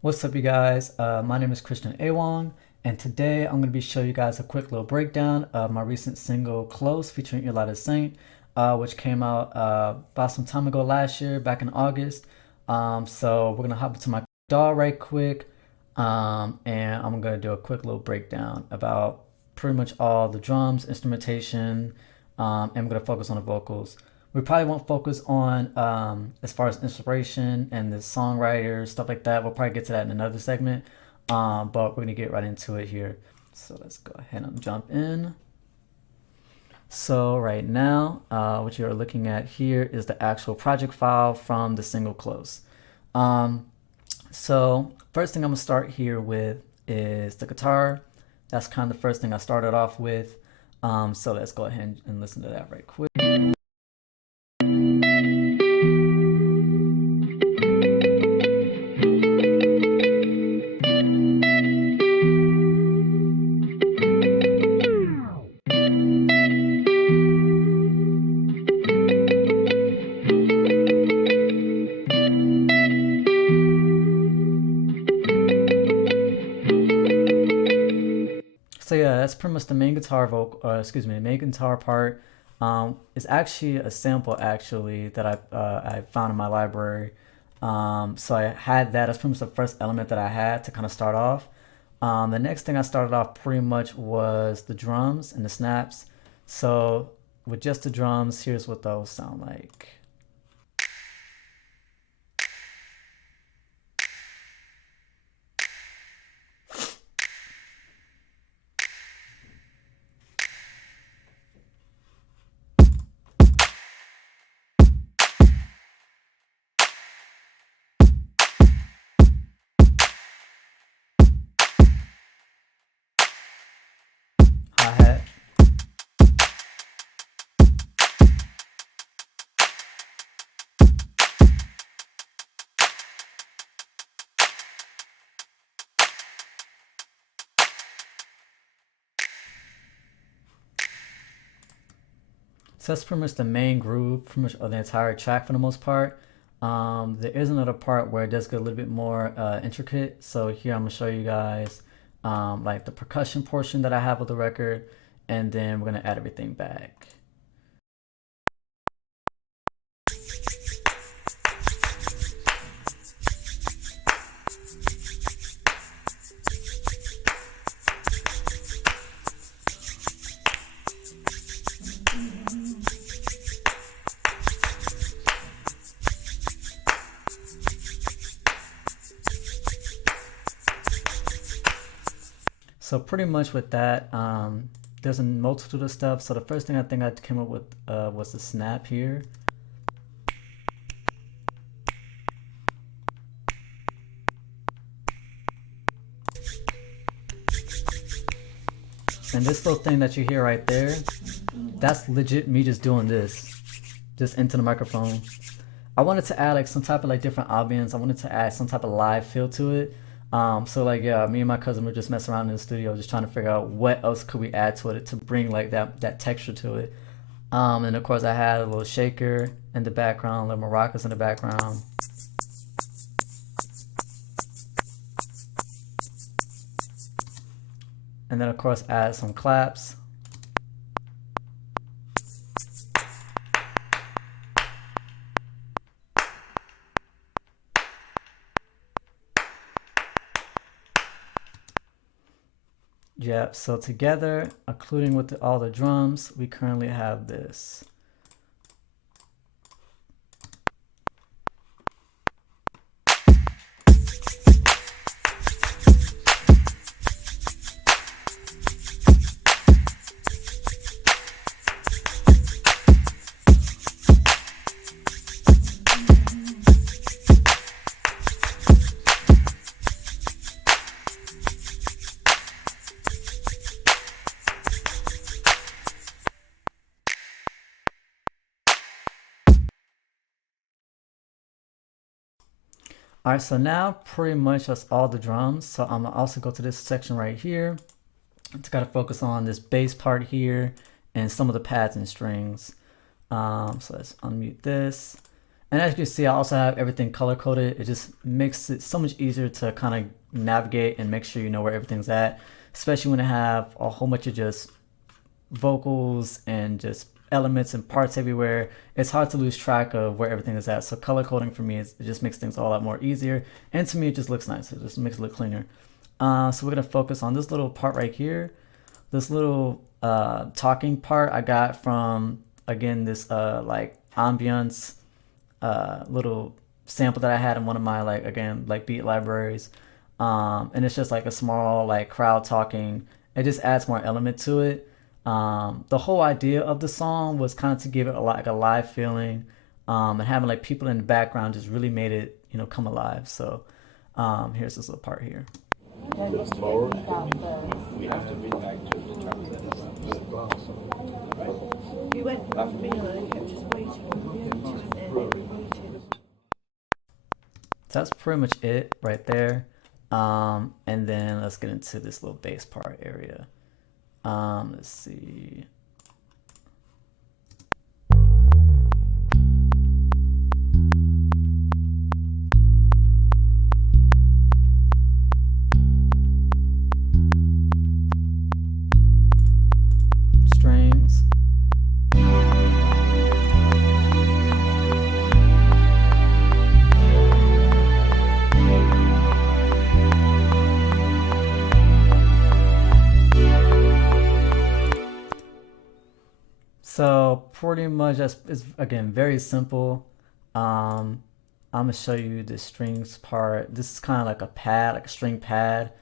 What's up, you guys? My name is Christian Awong, and today I'm going to be showing you guys a quick little breakdown of my recent single "Close" featuring Eli da Saint, which came out about some time ago last year, back in August. So we're gonna hop into my DAW right quick, and I'm gonna do a quick little breakdown about pretty much all the drums, instrumentation, and I'm gonna focus on the vocals. We probably won't focus on as far as inspiration and the songwriters, stuff like that. We'll probably get to that in another segment. But we're gonna get right into it here. So let's go ahead and jump in. So right now, what you're looking at here is the actual project file from the single "Close." Um, so first thing I'm gonna start here with is the guitar. That's kind of the first thing I started off with. So let's go ahead and listen to that right quick. So yeah, that's pretty much the main guitar vocal. Main guitar part. It's actually a sample actually that I found in my library. So I had that. That's pretty much the first element that I had to kind of start off. The next thing I started off pretty much was the drums and the snaps. So with just the drums, here's what those sound like. Hi-hat. So that's pretty much the main groove, pretty much of the entire track for the most part. There is another part where it does get a little bit more intricate. So here I'm gonna show you guys like the percussion portion that I have of the record, and then we're gonna add everything back. So pretty much with that, there's a multitude of stuff. So the first thing I think I came up with was the snap here. And this little thing that you hear right there, that's legit me just doing this, just into the microphone. I wanted to add like some type of like different ambience. I wanted to add some type of live feel to it. So like yeah, me and my cousin were just messing around in the studio, just trying to figure out what else could we add to it to bring like that texture to it. And of course I had a little shaker in the background, little maracas in the background. And then of course add some claps. Yeah, so together, including with all the drums, we currently have this. All right, so now pretty much that's all the drums. So I'm gonna also go to this section right here. It's got to focus on this bass part here and some of the pads and strings. So let's unmute this. And as you can see, I also have everything color coded. It just makes it so much easier to kind of navigate and make sure you know where everything's at, especially when I have a whole bunch of just vocals and just elements and parts everywhere. It's hard to lose track of where everything is at. So color coding for me it just makes things a lot more easier, and to me it just looks nice. It just makes it look cleaner. So we're gonna focus on this little part right here. This little talking part I got from, again, this like ambience little sample that I had in one of my like beat libraries. And it's just like a small like crowd talking. It just adds more element to it. The whole idea of the song was kind of to give it like a live feeling, and having like people in the background just really made it, come alive. So here's this little part here. We have to be back to the tracks. You went from being like, kept just waiting and waited. So that's pretty much it right there. And then let's get into this little bass part area. Let's see. Strings. So pretty much that's is again very simple. I'm gonna show you the strings part. This is kind of like a pad, like a string pad.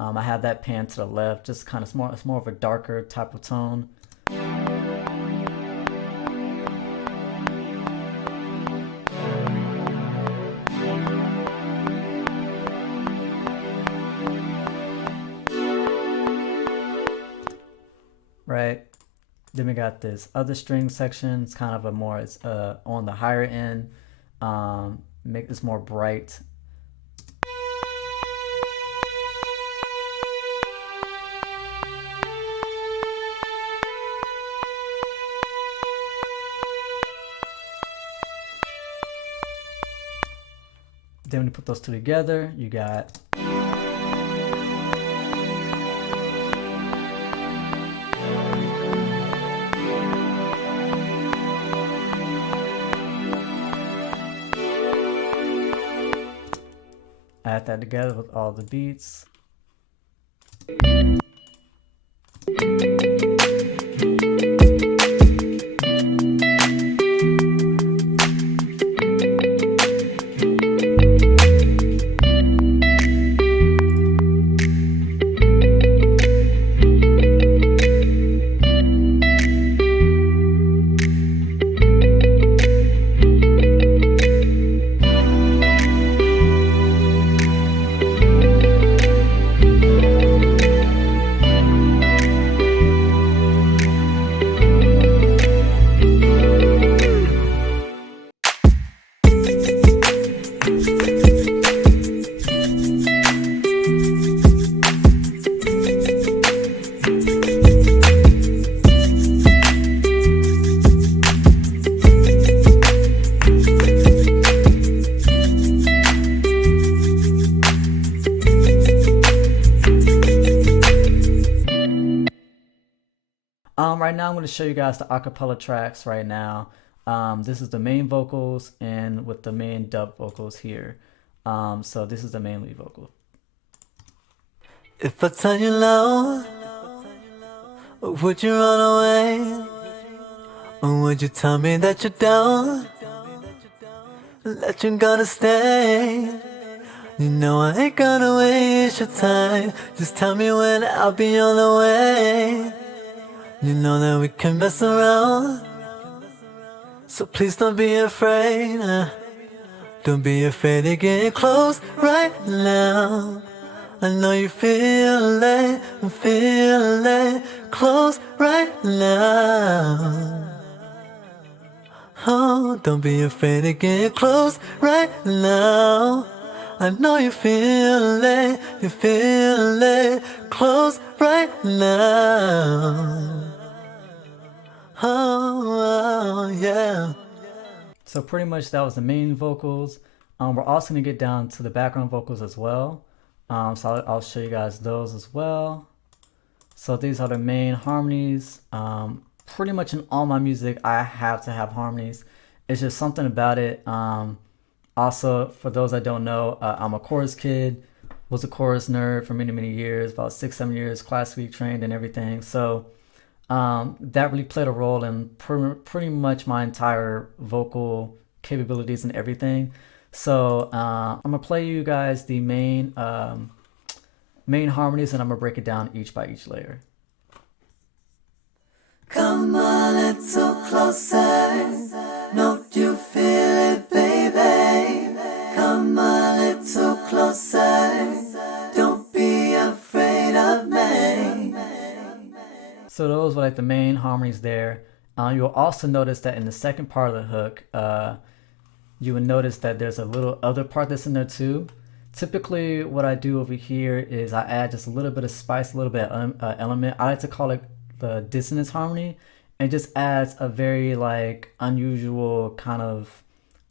I have that pan to the left, just kind of it's more of a darker type of tone. Right. Then we got this other string section. It's kind of a more, it's on the higher end. Make this more bright. Then when you put those two together, you got add that together with all the beats. Right now I'm going to show you guys the acapella tracks right now. This is the main vocals and with the main dub vocals here. So this is the main lead vocal. If I tell you low, would you run away? Or would you tell me that you're down? That you're gonna stay? You know I ain't gonna waste your time. Just tell me when I'll be on the way. You know that we can mess around, so please don't be afraid. Don't be afraid to get close right now. I know you feel it, close right now. Oh, don't be afraid to get close right now. I know you feel it, close right now. Oh, yeah. So pretty much that was the main vocals. We're also gonna get down to the background vocals as well. So I'll show you guys those as well. So these are the main harmonies. Pretty much in all my music, I have to have harmonies. It's just something about it. Also, for those that don't know, I'm a chorus kid. Was a chorus nerd for many, many years, about 6, 7 years, classically trained and everything. So that really played a role in pretty much my entire vocal capabilities and everything. So I'm gonna play you guys the main harmonies, and I'm gonna break it down each by each layer. Come a little closer, don't you feel it, baby? Come a little closer, don't be afraid of me. So those were like the main harmonies there. You'll also notice that in the second part of the hook, you would notice that there's a little other part that's in there too. Typically what I do over here is I add just a little bit of spice, a little bit of element. I like to call it the dissonance harmony. It just adds a very like unusual kind of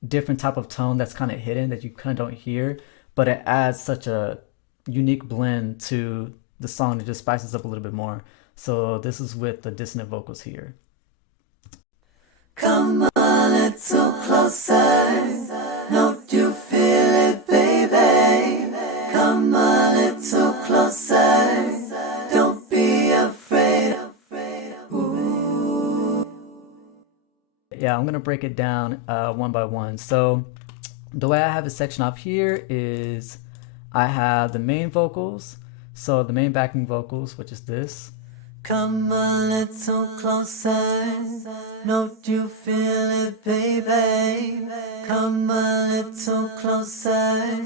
different type of tone that's kind of hidden that you kind of don't hear, but it adds such a unique blend to the song that just spices up a little bit more. So this is with the dissonant vocals here. Come a little closer, don't you feel it, baby? Come a little closer, don't be afraid. Yeah, I'm gonna break it down one by one. So the way I have it sectioned up here is I have the main vocals, so the main backing vocals, which is this. Come a little closer, don't you feel it, baby? Come a little closer,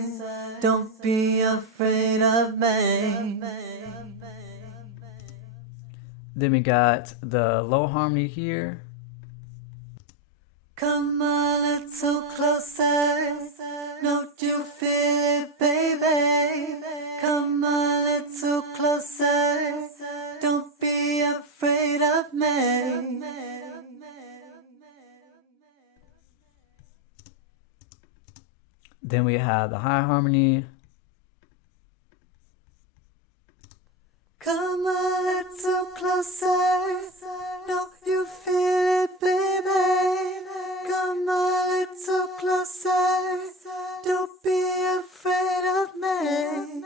don't be afraid of me. Then we got the low harmony here. Come a little closer, don't you feel it, baby? Come a little closer, don't be afraid of me. Then we have the high harmony. Come a little closer, don't you feel it, baby? Come a little closer, don't be afraid of me.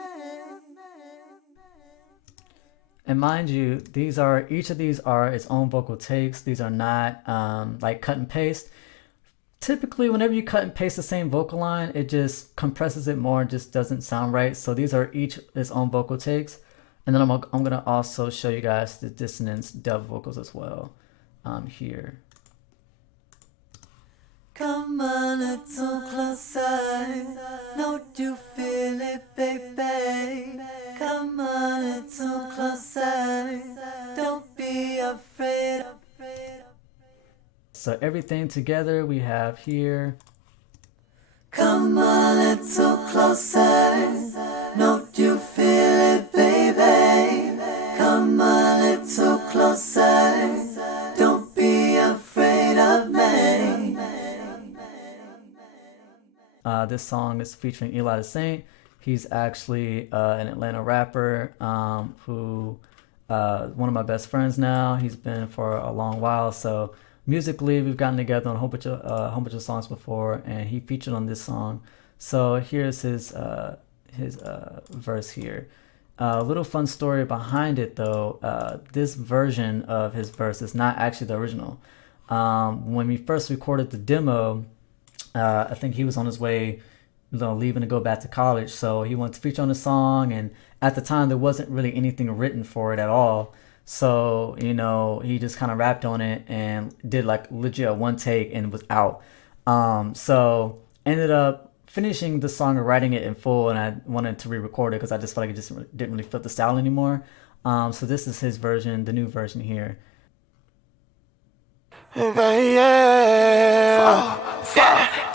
And mind you, each of these are its own vocal takes. These are not like cut and paste. Typically, whenever you cut and paste the same vocal line, it just compresses it more, just doesn't sound right. So these are each its own vocal takes. And then I'm gonna also show you guys the dissonance dub vocals as well here. Come a little closer, don't you feel it, baby? Come a little closer, don't be afraid. So everything together we have here. Come a little closer, don't you feel it, baby? Come a little closer, don't be afraid of me. This song is featuring Eli da Saint. He's actually an Atlanta rapper who one of my best friends now. He's been for a long while. So musically, we've gotten together on a whole bunch of songs before, and he featured on this song. So here's his verse here. A little fun story behind it though. This version of his verse is not actually the original. When we first recorded the demo, I think he was on his way, leaving to go back to college. So he wanted to feature on the song, and at the time there wasn't really anything written for it at all. So, he just kind of rapped on it and did like legit one take and was out. So ended up finishing the song and writing it in full, and I wanted to re-record it because I just felt like it just didn't really fit the style anymore. So this is his version, the new version here.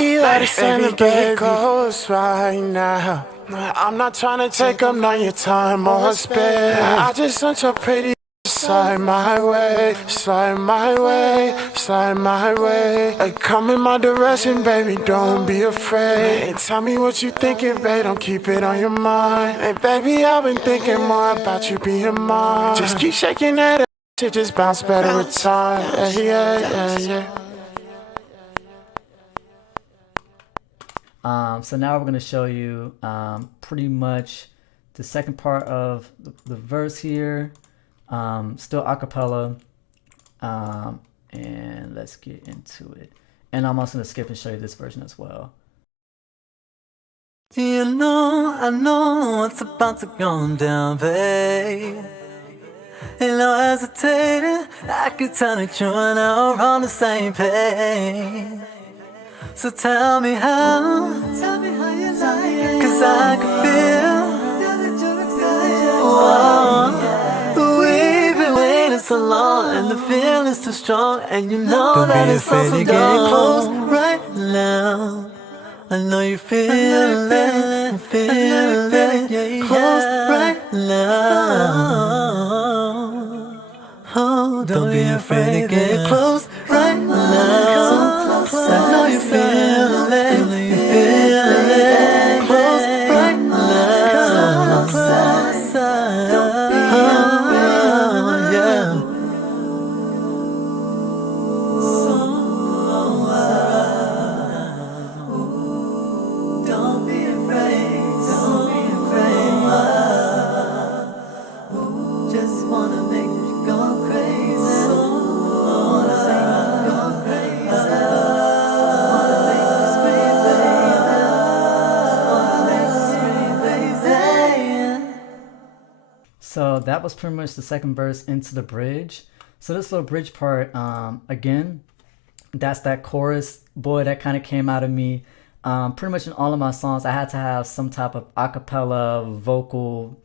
Eli da Saint, the goes right now. I'm not trying to take up none of your time or spare. I just want your pretty slide my way, slide my way, slide my way. Like, come in my direction, baby, don't be afraid. And tell me what you thinking, babe, don't keep it on your mind. Hey, baby, I've been thinking more about you being mine. Just keep shaking that shit, just bounce better with time. Yeah. So now we're going to show you pretty much the second part of the verse here, still a cappella, and let's get into it. And I'm also going to skip and show you this version as well. You know, I know what's about to go down, babe. Ain't no hesitating, I can tell that you and I are on the same page. So tell me how you like it, 'cause I can feel we've been waiting so long, and the feeling's too strong, and you know don't that it's all so getting close right now. I know you feel it, close right now. Oh, don't be afraid to get close right now. I know you feel it, close right now. Don't be afraid, yeah. Don't be afraid, just wanna make you go crazy. Wanna make you go crazy. Wanna make you scream, baby. Wanna make you scream, baby. So that was pretty much the second verse into the bridge. So this little bridge part, again, that's that chorus, boy, that kind of came out of me. Pretty much in all of my songs, I had to have some type of a cappella, vocal,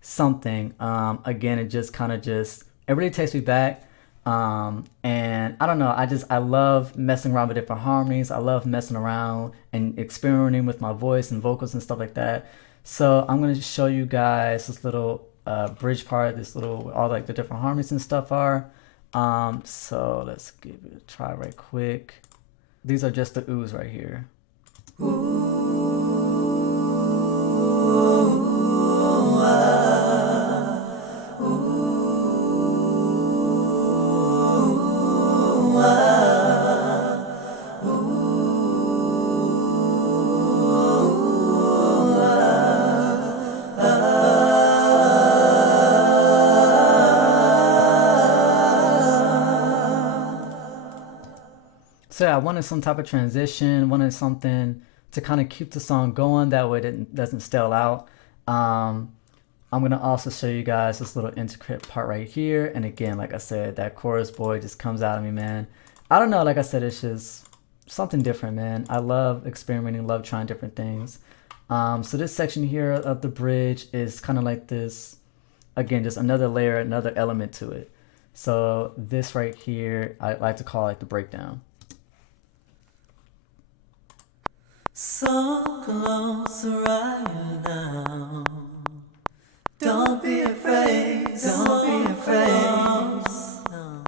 something. Again, it just kind of it really takes me back. And I don't know, I love messing around with different harmonies. I love messing around and experimenting with my voice and vocals and stuff like that. So I'm going to show you guys this little bridge part, this little, all like the different harmonies and stuff are. So let's give it a try right quick. These are just the oohs right here. So yeah, I wanted some type of transition, wanted something to kind of keep the song going, that way it doesn't stale out. I'm gonna also show you guys this little intricate part right here, and again, like I said, that chorus, boy, just comes out of me, man. I don't know, like I said, it's just something different, man. I love experimenting, love trying different things. So this section here of the bridge is kind of like this, again, just another layer, another element to it. So this right here, I like to call it the breakdown. So close right now. Don't be afraid, don't be afraid. No.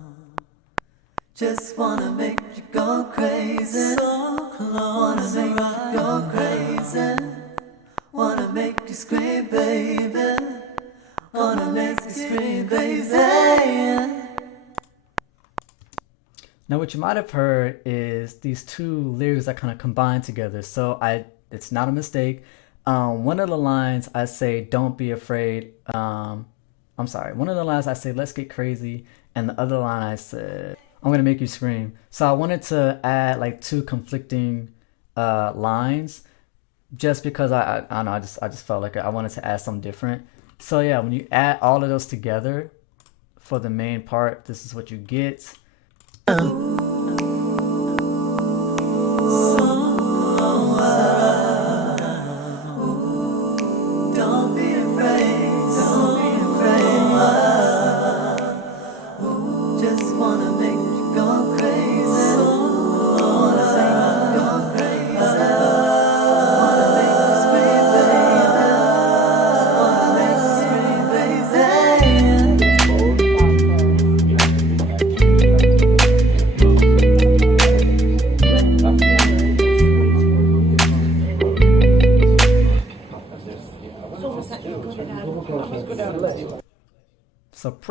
Just wanna make you go crazy. So close, wanna make you go crazy. Wanna make you scream, baby. Wanna make you scream, crazy. Now what you might have heard is these two lyrics that kind of combine together. So it's not a mistake. One of the lines I say, don't be afraid. One of the lines I say, let's get crazy. And the other line I said, I'm gonna make you scream. So I wanted to add like two conflicting lines, just because I don't know, I just felt like I wanted to add something different. So yeah, when you add all of those together for the main part, this is what you get. Don't be afraid, don't be afraid. Just wanna make you go crazy. Wanna make you go crazy. Wanna make you scream, baby. Wanna make you scream, crazy.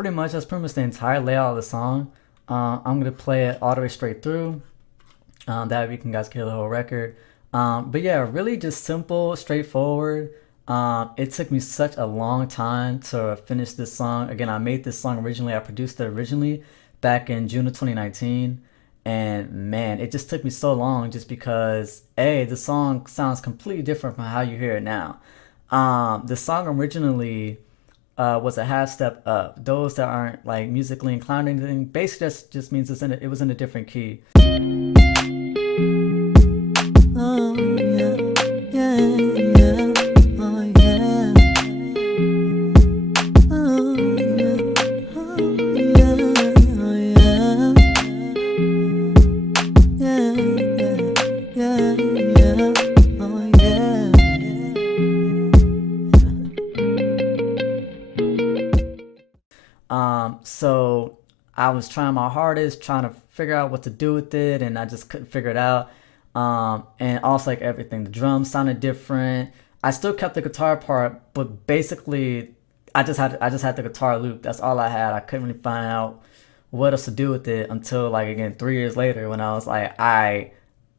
that's pretty much the entire layout of the song. I'm gonna play it all the way straight through. That way you can guys hear the whole record. But yeah, really just simple, straightforward. It took me such a long time to finish this song. Again, I made this song originally. I produced it originally back in June of 2019. And man, it just took me so long just because the song sounds completely different from how you hear it now. The song originally was a half step up. Those that aren't like musically inclined or anything, basically just means it was in a different key. Oh yeah, yeah, yeah. Oh yeah. Oh yeah. Oh yeah. Oh yeah. Yeah, yeah, yeah, yeah. Oh yeah. So I was trying my hardest, trying to figure out what to do with it, and I just couldn't figure it out. And also like everything, the drums sounded different. I still kept the guitar part, but basically I just had the guitar loop. That's all I had. I couldn't really find out what else to do with it until like again 3 years later when I was like, I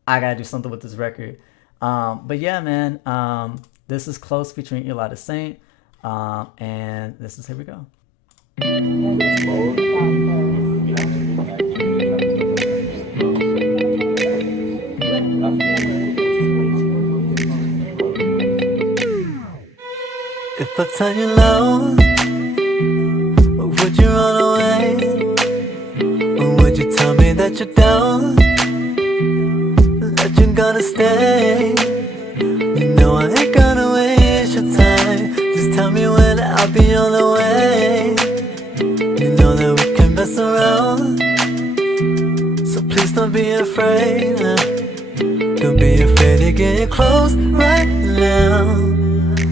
gotta do something with this record. But yeah, man, this is Close featuring Eli da Saint. And this is Here We Go. If I tell you no, would you run away? Or would you tell me that you're down? That you're gonna stay? You know I ain't gonna waste your time. Just tell me when I'll be on the way. You know that we can mess around, so please don't be afraid. Don't be afraid to get close right now.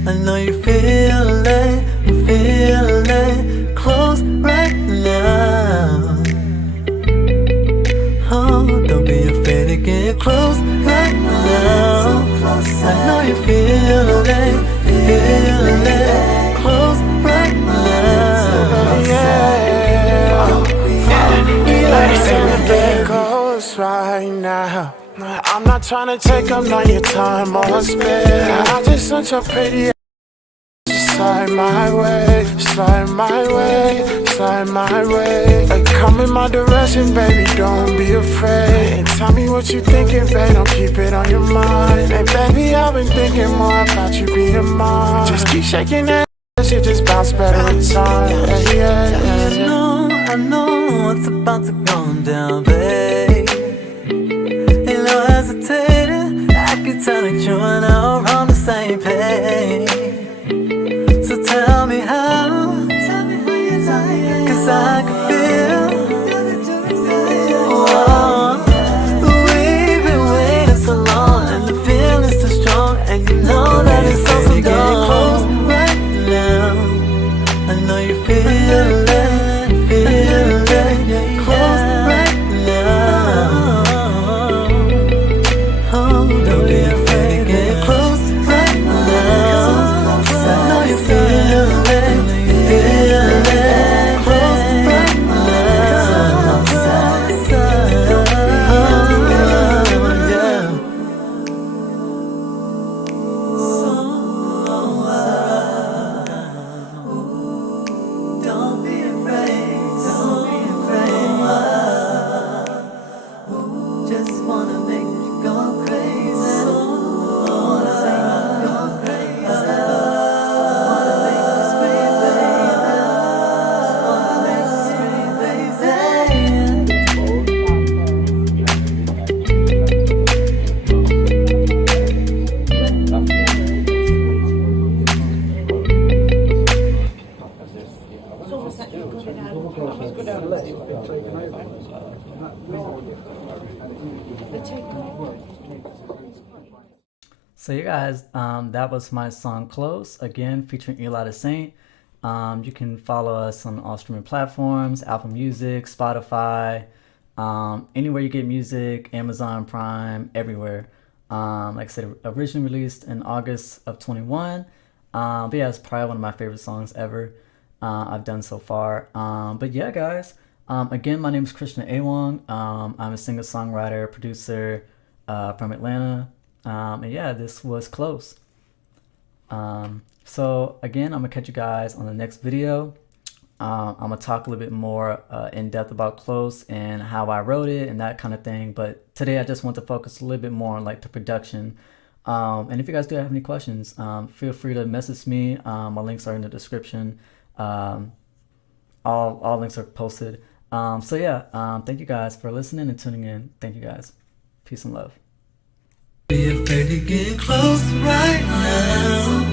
I know you feel it, close right now. Oh, don't be afraid to get close right now. I know you feel it, close right now. Eli da Saint, it goes right now. I'm not trying to take up none of your time or spare. I just want your pretty slide my way, slide my way, slide my way. Like come in my direction, baby, don't be afraid. And tell me what you thinking, babe, don't keep it on your mind. And baby, I've been thinking more about you being mine. Just keep shaking that shit, just bounce better in time. I know what's about to go down, babe. Ain't no hesitating, I can tell that you and I are on the same page. So tell me how, cause I can feel. Oh, we've been waiting so long, and the feeling's too strong, and you know that it's all so done. Close right now, I know you feel it, close right now. Oh, don't be afraid to get close right now. I know you feel it, close right now. Don't be afraid, don't be afraid. Just wanna make you go crazy. Wanna make you go crazy. Wanna make you scream, baby. Wanna make you scream, It's almost like you've got it out. The takeover. So you guys, that was my song Close, again featuring Eli da Saint. You can follow us on all streaming platforms, Apple Music, Spotify, anywhere you get music, Amazon Prime, everywhere. Like I said, originally released in August of 21. But yeah, it's probably one of my favorite songs ever. I've done so far. But yeah, guys. Again, my name is Christian Awong. I'm a singer-songwriter, producer from Atlanta. And yeah, this was Close. So again, I'm gonna catch you guys on the next video. I'm gonna talk a little bit more in depth about Close and how I wrote it and that kind of thing. But today I just want to focus a little bit more on like the production. And if you guys do have any questions, feel free to message me. My links are in the description. All links are posted. So yeah, thank you guys for listening and tuning in. Thank you guys. Peace and love. Be afraid to get close right now.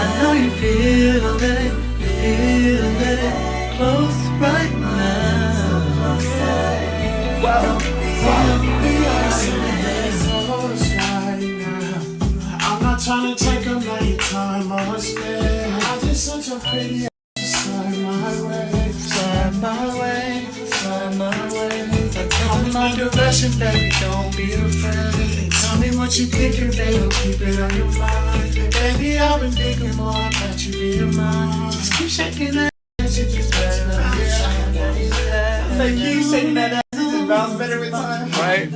I know you feel it, close right now. I'm not trying to take up all your time or space. I just such a pretty slide my way, slide my way, slide my way. Come in my direction, baby, don't be afraid. Tell me what you thinking, baby, keep it on your mind. Baby, I've been thinking more about you being mine. Just keep shaking that ass, you just better. Like you shaking that ass, it bounce better with time, right?